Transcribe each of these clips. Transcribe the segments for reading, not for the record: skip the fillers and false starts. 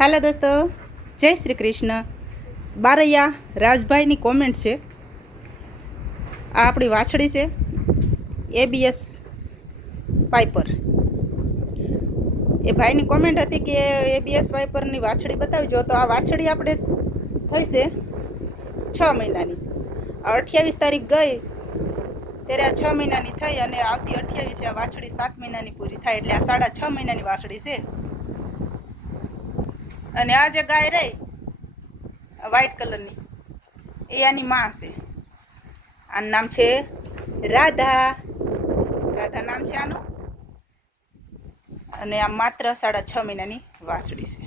Hello दोस्तों, जय Shri Krishna. Baraiya Rajbhai comment है। आ अपनी वाछड़ी है एबीएस पाइपर। ए भाई कॉमेंट थी कि एबीएस पाइपर की वाछड़ी बतावजो। तो आ वाछड़ी आपणे थई से 6 महीना। 28 तारीख गई त्यारे आ 6 महीना थी और आवती 28 आ वाछड़ी 7 महीना पूरी थाय एटले आ 6.5 महीना वाछड़ी है। અને આ જે ગાય રહી વ્હાઈટ કલરની એ આની માં છે। આનું નામ છે રાધા। રાધા નામ છે આનું। અને આ માત્ર 6.5 મહિનાની વાસળી છે।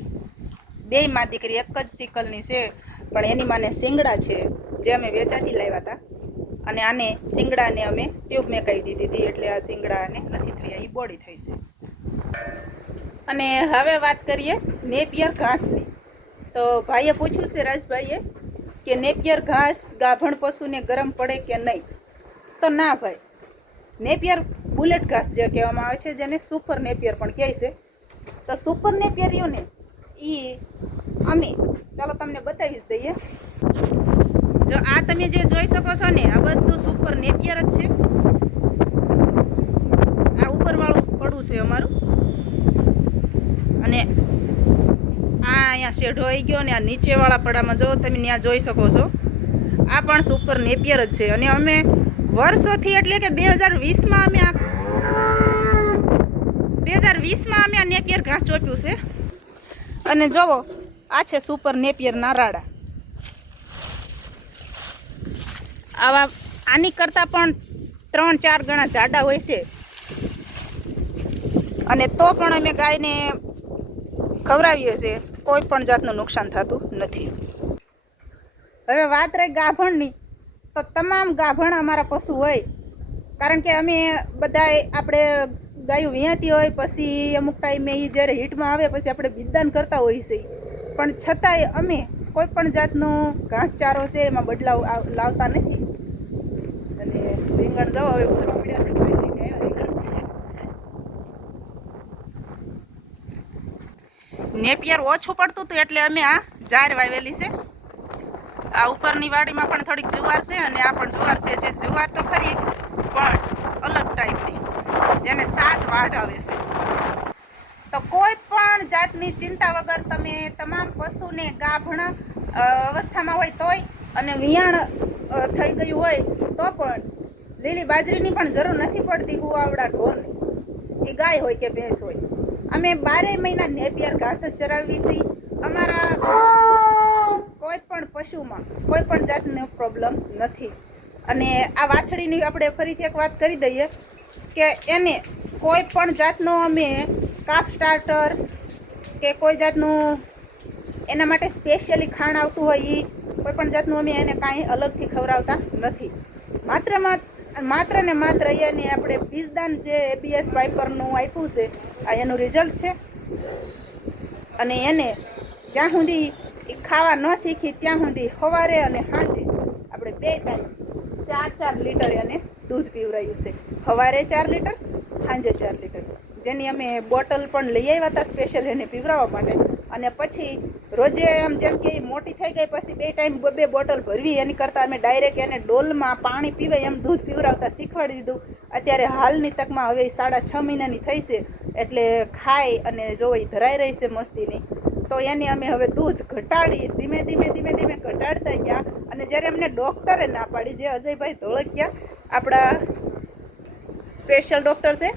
બે માં દીકરી એક જ સિકલની છે, પણ એની માને સિંગડા છે જે અમે વેચાતી લાવ્યા હતા। અને આને સિંગડાને અમે ટ્યુબ મેં કહી દીધી હતી, એટલે આ સિંગડાને નથી થઈ, એ બોડી થઈ છે। અને હવે વાત કરીએ નેપિયર ઘાસની। તો ભાઈએ પૂછ્યું છે રાજભાઈએ કે નેપિયર ઘાસ ગાભણ પશુને ગરમ પડે કે નહીં। તો ના ભાઈ, નેપિયર બુલેટ ઘાસ જે કહેવામાં આવે છે, જેને સુપર નેપિયર પણ કહે છે। તો સુપર નેપિયરીઓને એ અમે ચાલો તમને બતાવી જ દઈએ। જો આ તમે જે જોઈ શકો છો ને, આ બધું સુપર નેપિયર જ છે। આ ઉપરવાળું પડવું છે અમારું। અને આ અહીંયા શેઢો આવી ગયો ને આ નીચેવાળા પડામાં જો તમે ત્યાં જોઈ શકો છો, આ પણ સુપર નેપિયર જ છે। અને અમે વર્ષોથી એટલે કે 2020માં અમે આ 2020માં અમે આ નેપિયર ઘાસ ચોપ્યું છે। અને જોવો આ છે સુપર નેપિયરના રાડા। આવા આની કરતાં પણ 3-4 ગણા જાડા હોય છે। અને તો પણ અમે ગાયને ખવડાવીએ છીએ, કોઈ પણ જાતનું નુકસાન થતું નથી। હવે વાત રહી ગાભણની, તો તમામ ગાભણ અમારા પશુ હોય, કારણ કે અમે બધા આપણે ગાયું વિયાતી હોય પછી અમુક ટાઈમે એ જ્યારે હીટમાં આવે પછી આપણે બિદાન કરતા હોઈએ છીએ, પણ છતાંય અમે કોઈ પણ જાતનો ઘાસચારો છે એમાં બદલાવ લાવતા નથી। અને રીંગણ જાઓ હવે ઉતરવા મળ્યા છે, નેપિયર ઓછું પડતું હતું એટલે અમે આ જાર વાવેલી છે। આ ઉપરની વાડીમાં પણ થોડીક જુવાર છે અને આ પણ જુવાર છે। જે જુવાર તો ખરી પણ અલગ ટાઈપની, જેને 7 વાઢ આવે છે। તો કોઈ પણ જાતની ચિંતા વગર તમે તમામ પશુને ગાભણ અવસ્થામાં હોય તોય અને વિયાણ થઈ ગયું હોય તો પણ લીલી બાજરીની પણ જરૂર નથી પડતી કુવાવડા ઢોરને, એ ગાય હોય કે ભેંસ હોય। અમે 12 મહિના નેપિયર ઘાસ જ ચરાવીએ છીએ। અમારા કોઈ પણ પશુમાં કોઈ પણ જાતનો પ્રોબ્લેમ નથી। અને આ વાછડીની આપણે ફરીથી એક વાત કરી દઈએ કે એને કોઈ પણ જાતનો અમે કાફ સ્ટાર્ટર કે કોઈ જાતનું એના માટે સ્પેશિયલી ખાણ આવતું હોય એ કોઈ પણ જાતનું અમે એને કાંઈ અલગથી ખવડાવતા નથી। માત્ર ને માત્ર એને આપણે બીજદાન જે એબીએસ પાઇપરનું આપ્યું છે, આ એનું રિઝલ્ટ છે। અને એને જ્યાં સુધી એ ખાવા ન શીખી ત્યાં સુધી સવારે અને સાંજે આપણે 2 ટાઈમ 4-4 લીટર એને દૂધ પીવડાવ્યું છે। સવારે 4 લીટર, સાંજે 4 લીટર, જેની અમે બોટલ પણ લઈ આવ્યા હતા સ્પેશિયલ એને પીવડાવવા માટે। અને પછી રોજે આમ જેમ કે મોટી થઈ ગઈ પછી 2 ટાઈમ 2 બોટલ ભરવી, એની કરતાં અમે ડાયરેક્ટ એને ડોલમાં પાણી પીવે એમ દૂધ પીવડાવતા શીખવાડી દીધું। અત્યારે હાલની તકમાં હવે 6.5 મહિનાની થઈ છે, એટલે ખાઈ અને જો એ ધરાઈ રહી છે મસ્તીની, તો એને અમે હવે દૂધ ઘટાડી ધીમે ધીમે ઘટાડતા ગયા। અને જ્યારે અમને ડૉક્ટરે ના પાડી, જે અજયભાઈ ધોળકિયા આપણા સ્પેશિયલ ડૉક્ટર છે,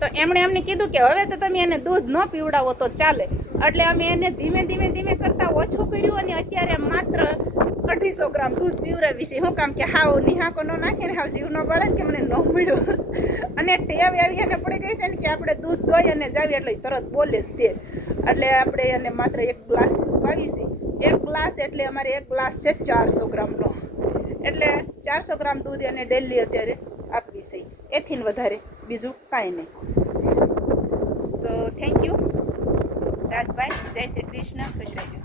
તો એમણે અમને કીધું કે હવે તો તમે એને દૂધ ન પીવડાવો તો ચાલે। એટલે અમે એને ધીમે કરતાં ઓછું કર્યું અને અત્યારે માત્ર 250 ગ્રામ દૂધ પીવડાવી છે। શું કામ કે હાવ નિહાકો ન નાખે ને, હાવ જીવ ન બળે કે મને ન મળ્યું અને ટેવ એવી એને પડી ગઈ છે ને કે આપણે દૂધ દોઈ અને જાવી એટલે તરત બોલે જ તે। એટલે આપણે એને માત્ર 1 ગ્લાસ દૂધ પાવી છે। 1 ગ્લાસ એટલે અમારે 1 ગ્લાસ છે 400 ગ્રામનો, એટલે 400 ગ્રામ દૂધ એને ડેલી અત્યારે આપવી છે, એથી વધારે બીજું કાંઈ નહીં। તો થેન્ક યુ રાજભાઈ, જય શ્રી કૃષ્ણ, ખુશ રહેજો।